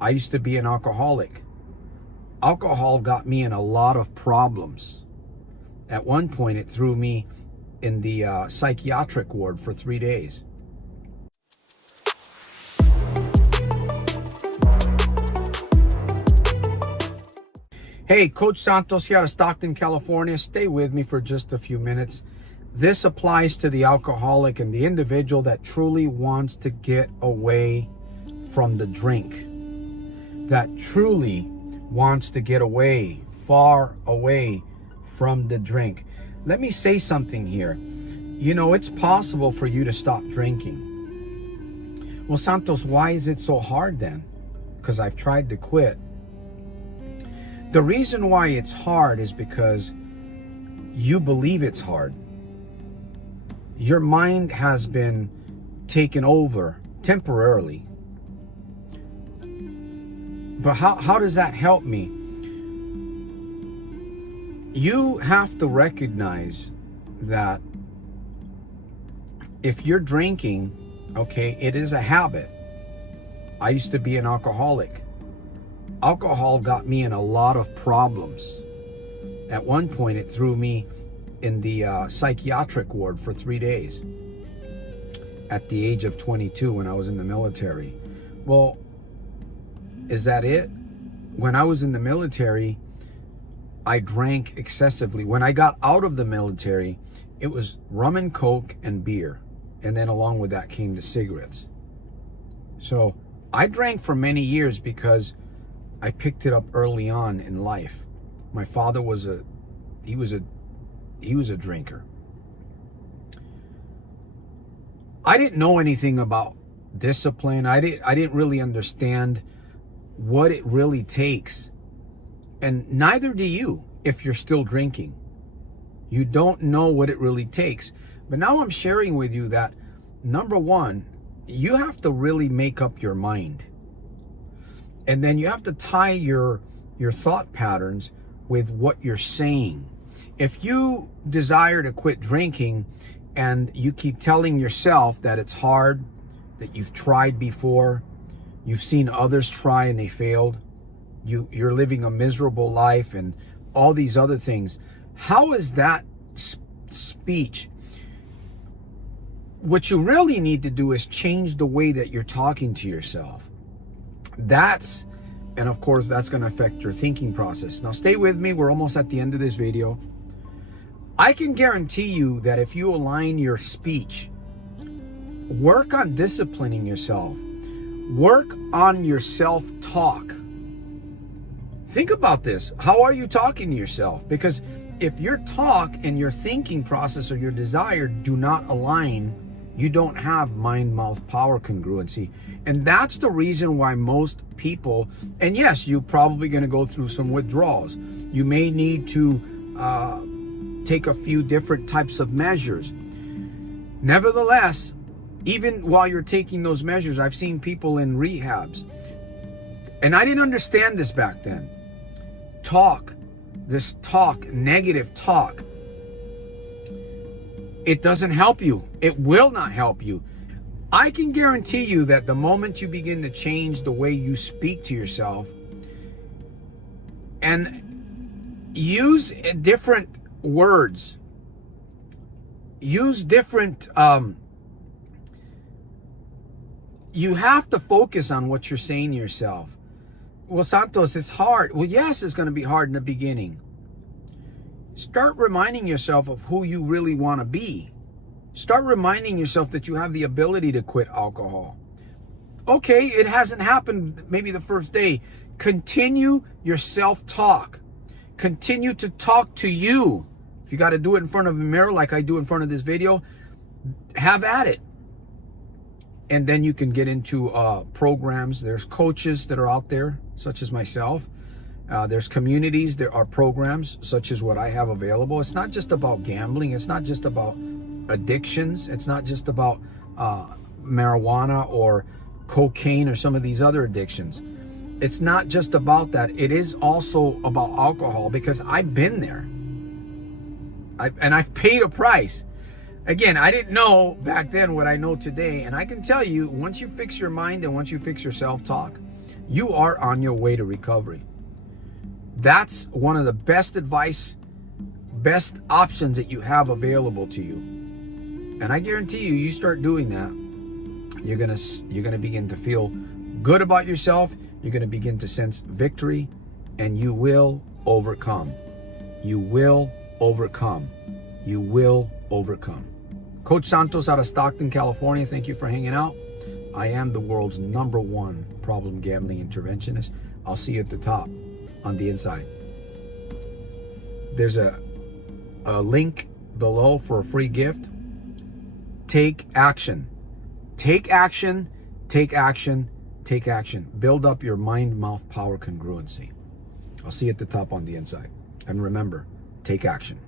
I used to be an alcoholic. Alcohol got me in a lot of problems. At one point, it threw me in the psychiatric ward for 3 days. Hey, Coach Santos here out of Stockton, California. Stay with me for just a few minutes. This applies to the alcoholic and the individual that truly wants to get away from the drink. That truly wants to get away, far away from the drink. Let me say something here. You know, it's possible for you to stop drinking. Well, Santos, why is it so hard then? Because I've tried to quit. The reason why it's hard is because you believe it's hard. Your mind has been taken over temporarily. But how does that help me? You have to recognize that if you're drinking, okay, it is a habit. I used to be an alcoholic. Alcohol got me in a lot of problems. At one point, it threw me in the psychiatric ward for 3 days at the age of 22 when I was in the military. Well, is that it? When I was in the military, I drank excessively. When I got out of the military, it was rum and coke and beer. And then along with that came the cigarettes. So I drank for many years because I picked it up early on in life. My father was a drinker. I didn't know anything about discipline. I didn't really understand what it really takes. And neither do you if you're still drinking. You don't know what it really takes. But now I'm sharing with you that, number one, you have to really make up your mind. And then you have to tie your thought patterns with what you're saying. If you desire to quit drinking and you keep telling yourself that it's hard, that you've tried before, you've seen others try and they failed, you're living a miserable life and all these other things, how is that speech? What you really need to do is change the way that you're talking to yourself. And of course, that's going to affect your thinking process. Now, stay with me. We're almost at the end of this video. I can guarantee you that if you align your speech, work on disciplining yourself, work on your self-talk. Think about this. How are you talking to yourself? Because if your talk and your thinking process or your desire do not align, you don't have mind-mouth power congruency. And that's the reason why most people, and yes, you're probably going to go through some withdrawals. You may need to take a few different types of measures. Nevertheless, even while you're taking those measures, I've seen people in rehabs. And I didn't understand this back then. Negative talk, it doesn't help you. It will not help you. I can guarantee you that the moment you begin to change the way you speak to yourself and use different words, use different, you have to focus on what you're saying to yourself. Well, Santos, it's hard. Well, yes, it's going to be hard in the beginning. Start reminding yourself of who you really want to be. Start reminding yourself that you have the ability to quit alcohol. Okay, it hasn't happened maybe the first day. Continue your self-talk. Continue to talk to you. If you got to do it in front of a mirror like I do in front of this video, have at it. And then you can get into programs. There's coaches that are out there, such as myself. There's communities. There are programs such as what I have available. It's not just about gambling. It's not just about addictions. It's not just about marijuana or cocaine or some of these other addictions. It's not just about that. It is also about alcohol, because I've been there. And I've paid a price. Again, I didn't know back then what I know today. And I can tell you, once you fix your mind and once you fix your self-talk, you are on your way to recovery. That's one of the best advice, best options that you have available to you. And I guarantee you, you start doing that, you're gonna begin to feel good about yourself. You're gonna begin to sense victory, and you will overcome. You will overcome. You will overcome. Coach Santos out of Stockton, California. Thank you for hanging out. I am the world's #1 problem gambling interventionist. I'll see you at the top on the inside. There's a link below for a free gift. Take action. Take action. Take action. Take action. Build up your mind-mouth power congruency. I'll see you at the top on the inside. And remember, take action.